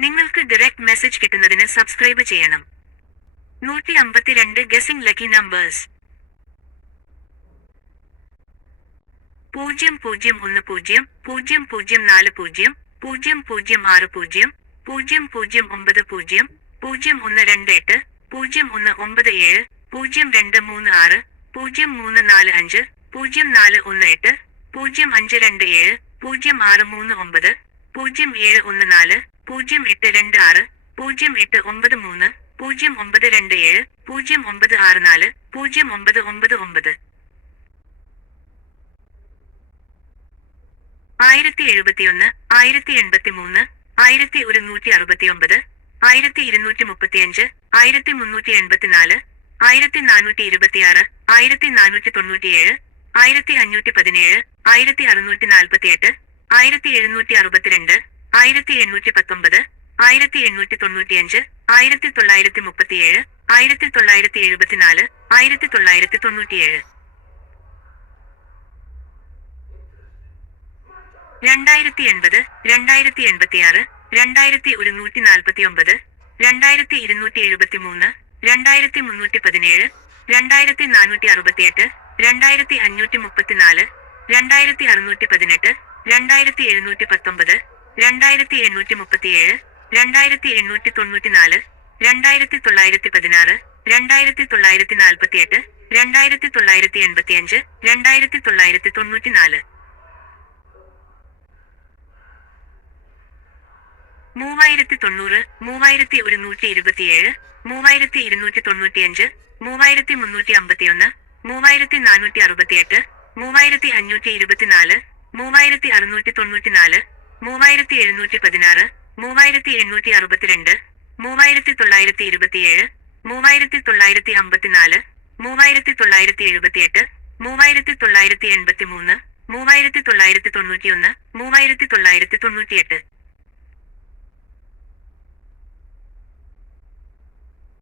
നിങ്ങൾക്ക് direct message കിട്ടുന്നതിന് subscribe ചെയ്യണം. നൂറ്റി അമ്പത്തിരണ്ട് ഗസിംഗ് ലക്കി നമ്പേഴ്സ് പൂജ്യം പൂജ്യം ഒന്ന് പൂജ്യം പൂജ്യം പൂജ്യം നാല് പൂജ്യം പൂജ്യം പൂജ്യം ആറ് പൂജ്യം പൂജ്യം പൂജ്യം ഒമ്പത് പൂജ്യം പൂജ്യം ഒന്ന് രണ്ട് എട്ട് പൂജ്യം ഒന്ന് ഒമ്പത് ഏഴ് പൂജ്യം രണ്ട് മൂന്ന് ആറ് പൂജ്യം മൂന്ന് നാല് അഞ്ച് പൂജ്യം നാല് ഒന്ന് എട്ട് പൂജ്യം അഞ്ച് രണ്ട് ഏഴ് പൂജ്യം ആറ് മൂന്ന് ഒമ്പത് പൂജ്യം ഏഴ് ഒന്ന് നാല് പൂജ്യം എട്ട് രണ്ട് ആറ് പൂജ്യം എട്ട് ഒമ്പത് മൂന്ന് പൂജ്യം ഒമ്പത് രണ്ട് ഏഴ് പൂജ്യം ഒമ്പത് ആറ് നാല് പൂജ്യം ഒമ്പത് ഒമ്പത് ഒമ്പത്. ആയിരത്തി എഴുപത്തിയൊന്ന് ആയിരത്തി എൺപത്തി മൂന്ന് ആയിരത്തി ഒരുന്നൂറ്റി അറുപത്തിയൊമ്പത് ആയിരത്തി ഇരുന്നൂറ്റി മുപ്പത്തിയഞ്ച് ആയിരത്തി മുന്നൂറ്റി എൺപത്തിനാല് ആയിരത്തി നാനൂറ്റി ഇരുപത്തിയാറ് ആയിരത്തി നാനൂറ്റി തൊണ്ണൂറ്റിയേഴ് ആയിരത്തി അഞ്ഞൂറ്റി പതിനേഴ് ആയിരത്തി അറുന്നൂറ്റി നാൽപ്പത്തിയെട്ട് ആയിരത്തി എഴുന്നൂറ്റി അറുപത്തിരണ്ട് ആയിരത്തി എണ്ണൂറ്റി പത്തൊമ്പത് ആയിരത്തി എണ്ണൂറ്റി തൊണ്ണൂറ്റിയഞ്ച് ആയിരത്തി തൊള്ളായിരത്തി മുപ്പത്തിയേഴ് ആയിരത്തി തൊള്ളായിരത്തി എഴുപത്തിനാല് ആയിരത്തി തൊള്ളായിരത്തി തൊണ്ണൂറ്റിയേഴ് രണ്ടായിരത്തി എൺപത് രണ്ടായിരത്തി എൺപത്തിയാറ് രണ്ടായിരത്തി ഒരുന്നൂറ്റി നാൽപ്പത്തി ഒമ്പത് രണ്ടായിരത്തി ഇരുന്നൂറ്റി എഴുപത്തി മൂന്ന് രണ്ടായിരത്തി മുന്നൂറ്റി പതിനേഴ് രണ്ടായിരത്തി നാനൂറ്റി അറുപത്തിയെട്ട് രണ്ടായിരത്തി അഞ്ഞൂറ്റി മുപ്പത്തിനാല് രണ്ടായിരത്തി അറുന്നൂറ്റി പതിനെട്ട് രണ്ടായിരത്തി എഴുന്നൂറ്റി പത്തൊമ്പത് രണ്ടായിരത്തി എണ്ണൂറ്റി മുപ്പത്തിയേഴ് രണ്ടായിരത്തി എണ്ണൂറ്റി തൊണ്ണൂറ്റിനാല് രണ്ടായിരത്തി തൊള്ളായിരത്തി പതിനാറ് രണ്ടായിരത്തി തൊള്ളായിരത്തി നാൽപ്പത്തിയെട്ട് രണ്ടായിരത്തി തൊള്ളായിരത്തി എൺപത്തിയഞ്ച് രണ്ടായിരത്തി തൊള്ളായിരത്തി തൊണ്ണൂറ്റിനാല് മൂവായിരത്തി തൊണ്ണൂറ് മൂവായിരത്തി ഒരുന്നൂറ്റി ഇരുപത്തിയേഴ് മൂവായിരത്തി ഇരുന്നൂറ്റി തൊണ്ണൂറ്റിയഞ്ച് മൂവായിരത്തി മുന്നൂറ്റി അമ്പത്തിയൊന്ന് മൂവായിരത്തി നാനൂറ്റി അറുപത്തിയെട്ട് മൂവായിരത്തി അഞ്ഞൂറ്റി ഇരുപത്തിനാല് മൂവായിരത്തി അറുന്നൂറ്റി തൊണ്ണൂറ്റിനാല് മൂവായിരത്തി എഴുന്നൂറ്റി പതിനാറ് മൂവായിരത്തി എണ്ണൂറ്റി അറുപത്തിരണ്ട് മൂവായിരത്തി തൊള്ളായിരത്തി ഇരുപത്തിയേഴ് മൂവായിരത്തി തൊള്ളായിരത്തി അമ്പത്തിനാല് മൂവായിരത്തി തൊള്ളായിരത്തി എഴുപത്തിയെട്ട് മൂവായിരത്തി തൊള്ളായിരത്തി എൺപത്തി മൂന്ന് മൂവായിരത്തി തൊള്ളായിരത്തി തൊണ്ണൂറ്റിയൊന്ന് മൂവായിരത്തി തൊള്ളായിരത്തി തൊണ്ണൂറ്റിയെട്ട്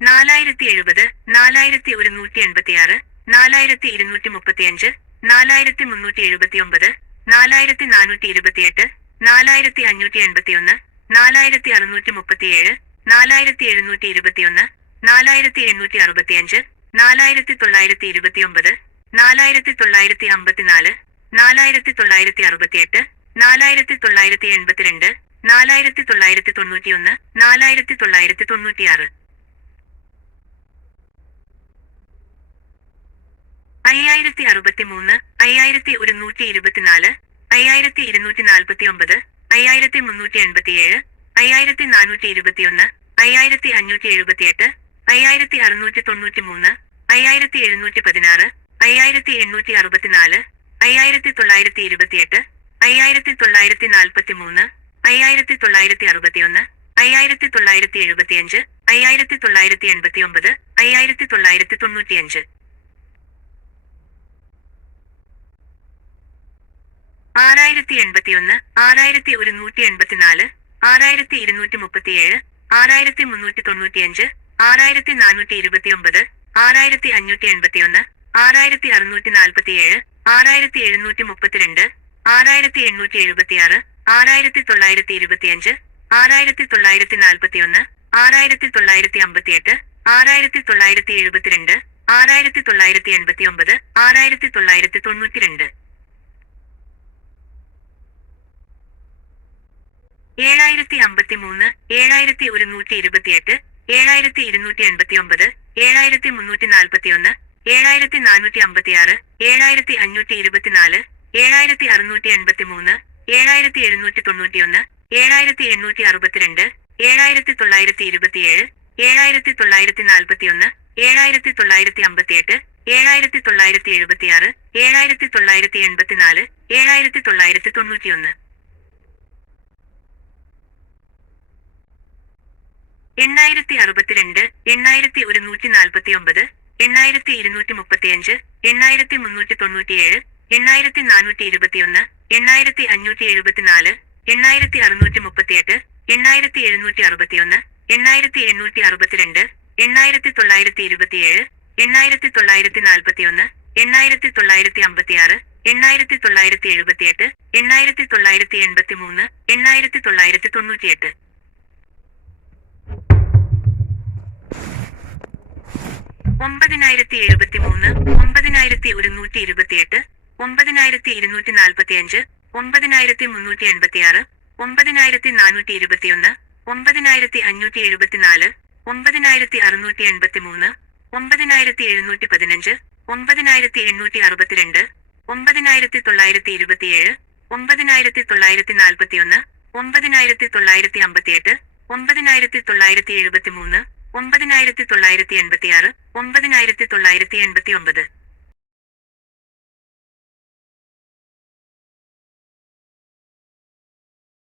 നാലായിരത്തി എഴുപത് നാലായിരത്തി ഒരുന്നൂറ്റി എൺപത്തിയാറ് നാലായിരത്തി ഇരുന്നൂറ്റി മുപ്പത്തിയഞ്ച് നാലായിരത്തി മുന്നൂറ്റി എഴുപത്തിയൊമ്പത് നാലായിരത്തി നാനൂറ്റി ഇരുപത്തിയെട്ട് നാലായിരത്തി അഞ്ഞൂറ്റി എൺപത്തിയൊന്ന് നാലായിരത്തി അറുന്നൂറ്റി മുപ്പത്തിയേഴ് നാലായിരത്തി എഴുന്നൂറ്റി ഇരുപത്തിയൊന്ന് നാലായിരത്തി എണ്ണൂറ്റി അറുപത്തിയഞ്ച് നാലായിരത്തി തൊള്ളായിരത്തി ഇരുപത്തിയൊമ്പത് നാലായിരത്തി തൊള്ളായിരത്തി അമ്പത്തിനാല് നാലായിരത്തി തൊള്ളായിരത്തി അറുപത്തിയെട്ട് നാലായിരത്തി തൊള്ളായിരത്തി എൺപത്തിരണ്ട് നാലായിരത്തി തൊള്ളായിരത്തി തൊണ്ണൂറ്റിയൊന്ന് നാലായിരത്തി തൊള്ളായിരത്തി തൊണ്ണൂറ്റിയാറ് അയ്യായിരത്തി അറുപത്തി മൂന്ന് അയ്യായിരത്തി ഒരുന്നൂറ്റി ഇരുപത്തിനാല് അയ്യായിരത്തി ഇരുന്നൂറ്റി നാൽപ്പത്തി ഒമ്പത് അയ്യായിരത്തി മുന്നൂറ്റി എൺപത്തിയേഴ് അയ്യായിരത്തി നാനൂറ്റി ഇരുപത്തിയൊന്ന് അയ്യായിരത്തി അഞ്ഞൂറ്റി എഴുപത്തിയെട്ട് അയ്യായിരത്തി അറുന്നൂറ്റി തൊണ്ണൂറ്റി മൂന്ന് അയ്യായിരത്തി എഴുന്നൂറ്റി പതിനാറ് അയ്യായിരത്തി എണ്ണൂറ്റി അറുപത്തിനാല് അയ്യായിരത്തി തൊള്ളായിരത്തി ഇരുപത്തിയെട്ട് അയ്യായിരത്തി തൊള്ളായിരത്തി നാൽപ്പത്തി മൂന്ന് അയ്യായിരത്തി തൊള്ളായിരത്തി അറുപത്തിയൊന്ന് അയ്യായിരത്തി തൊള്ളായിരത്തി എഴുപത്തിയഞ്ച് അയ്യായിരത്തി തൊള്ളായിരത്തി എൺപത്തി ഒമ്പത് അയ്യായിരത്തി തൊള്ളായിരത്തി തൊണ്ണൂറ്റിയഞ്ച് ആറായിരത്തി എൺപത്തിയൊന്ന് ആറായിരത്തി ഒരുന്നൂറ്റി എൺപത്തിനാല് ആറായിരത്തി ഇരുന്നൂറ്റി മുപ്പത്തിയേഴ് ആറായിരത്തി മുന്നൂറ്റി തൊണ്ണൂറ്റിയഞ്ച് ആറായിരത്തി നാനൂറ്റി ഇരുപത്തിയൊമ്പത് ആറായിരത്തി അഞ്ഞൂറ്റി എൺപത്തിയൊന്ന് ആറായിരത്തി അറുന്നൂറ്റി നാൽപ്പത്തിയേഴ് ആറായിരത്തി എഴുന്നൂറ്റി മുപ്പത്തിരണ്ട് ആറായിരത്തി എണ്ണൂറ്റി എഴുപത്തിയാറ് ആറായിരത്തി തൊള്ളായിരത്തി ഇരുപത്തിയഞ്ച് ആറായിരത്തി തൊള്ളായിരത്തി നാൽപ്പത്തിയൊന്ന് ആറായിരത്തി തൊള്ളായിരത്തി അമ്പത്തിയെട്ട് ആറായിരത്തി തൊള്ളായിരത്തി എഴുപത്തിരണ്ട് ആറായിരത്തി തൊള്ളായിരത്തി എൺപത്തി ഒമ്പത് ആറായിരത്തി തൊള്ളായിരത്തി തൊണ്ണൂറ്റിരണ്ട് ഏഴായിരത്തി അമ്പത്തി മൂന്ന് ഏഴായിരത്തി ഒരുന്നൂറ്റി ഇരുപത്തിയെട്ട് ഏഴായിരത്തി ഇരുന്നൂറ്റി എൺപത്തി ഒമ്പത് ഏഴായിരത്തി മുന്നൂറ്റി നാൽപ്പത്തിയൊന്ന് ഏഴായിരത്തി നാനൂറ്റി അമ്പത്തിയാറ് ഏഴായിരത്തി അഞ്ഞൂറ്റി ഇരുപത്തിനാല് ഏഴായിരത്തി അറുന്നൂറ്റി എൺപത്തി മൂന്ന് ഏഴായിരത്തി എഴുന്നൂറ്റി തൊണ്ണൂറ്റിയൊന്ന് ഏഴായിരത്തി എണ്ണൂറ്റി അറുപത്തിരണ്ട് ഏഴായിരത്തി തൊള്ളായിരത്തി ഇരുപത്തിയേഴ് ഏഴായിരത്തി തൊള്ളായിരത്തി നാൽപ്പത്തിയൊന്ന് ഏഴായിരത്തി തൊള്ളായിരത്തി അമ്പത്തിയെട്ട് ഏഴായിരത്തി തൊള്ളായിരത്തി എഴുപത്തിയാറ് ഏഴായിരത്തി തൊള്ളായിരത്തി എൺപത്തിനാല് ഏഴായിരത്തി തൊള്ളായിരത്തി തൊണ്ണൂറ്റിയൊന്ന് എണ്ണായിരത്തി അറുപത്തിരണ്ട് എണ്ണായിരത്തി ഒരുന്നൂറ്റി നാൽപ്പത്തി ഒമ്പത് എണ്ണായിരത്തി ഇരുന്നൂറ്റി മുപ്പത്തിയഞ്ച് എണ്ണായിരത്തി മുന്നൂറ്റി തൊണ്ണൂറ്റിയേഴ് എണ്ണായിരത്തി നാനൂറ്റി ഇരുപത്തിയൊന്ന് എണ്ണായിരത്തി അഞ്ഞൂറ്റി എഴുപത്തിനാല് എണ്ണായിരത്തി അറുന്നൂറ്റി മുപ്പത്തിയെട്ട് എണ്ണായിരത്തി എഴുന്നൂറ്റി അറുപത്തിയൊന്ന് എണ്ണായിരത്തി എണ്ണൂറ്റി അറുപത്തിരണ്ട് എണ്ണായിരത്തി തൊള്ളായിരത്തി ഇരുപത്തിയേഴ് എണ്ണായിരത്തി തൊള്ളായിരത്തി നാൽപ്പത്തിയൊന്ന് എണ്ണായിരത്തി തൊള്ളായിരത്തി അമ്പത്തിയാറ് എണ്ണായിരത്തി തൊള്ളായിരത്തി എഴുപത്തിയെട്ട് എണ്ണായിരത്തി തൊള്ളായിരത്തി എൺപത്തി മൂന്ന് എണ്ണായിരത്തി തൊള്ളായിരത്തി തൊണ്ണൂറ്റിയെട്ട് ഒമ്പതിനായിരത്തി എഴുപത്തി മൂന്ന് ഒമ്പതിനായിരത്തി ഒരുന്നൂറ്റി ഇരുപത്തിയെട്ട് ഒമ്പതിനായിരത്തി ഇരുന്നൂറ്റി നാൽപ്പത്തിയഞ്ച് ഒമ്പതിനായിരത്തി മുന്നൂറ്റി എൺപത്തിയാറ് ഒമ്പതിനായിരത്തി നാനൂറ്റി ഇരുപത്തിയൊന്ന് ഒമ്പതിനായിരത്തി അഞ്ഞൂറ്റി എഴുപത്തിനാല് ഒമ്പതിനായിരത്തി അറുന്നൂറ്റി എൺപത്തി മൂന്ന് ഒമ്പതിനായിരത്തി എഴുന്നൂറ്റി പതിനഞ്ച് ഒമ്പതിനായിരത്തി എണ്ണൂറ്റി അറുപത്തിരണ്ട് ഒമ്പതിനായിരത്തി തൊള്ളായിരത്തി ഇരുപത്തിയേഴ് ഒമ്പതിനായിരത്തി തൊള്ളായിരത്തി നാൽപ്പത്തിയൊന്ന് ഒമ്പതിനായിരത്തി തൊള്ളായിരത്തി അമ്പത്തിയെട്ട് ഒമ്പതിനായിരത്തി തൊള്ളായിരത്തി എഴുപത്തി മൂന്ന് ഒമ്പതിനായിരത്തി തൊള്ളായിരത്തി എൺപത്തിയാറ് ഒമ്പതിനായിരത്തി തൊള്ളായിരത്തി എൺപത്തി ഒമ്പത്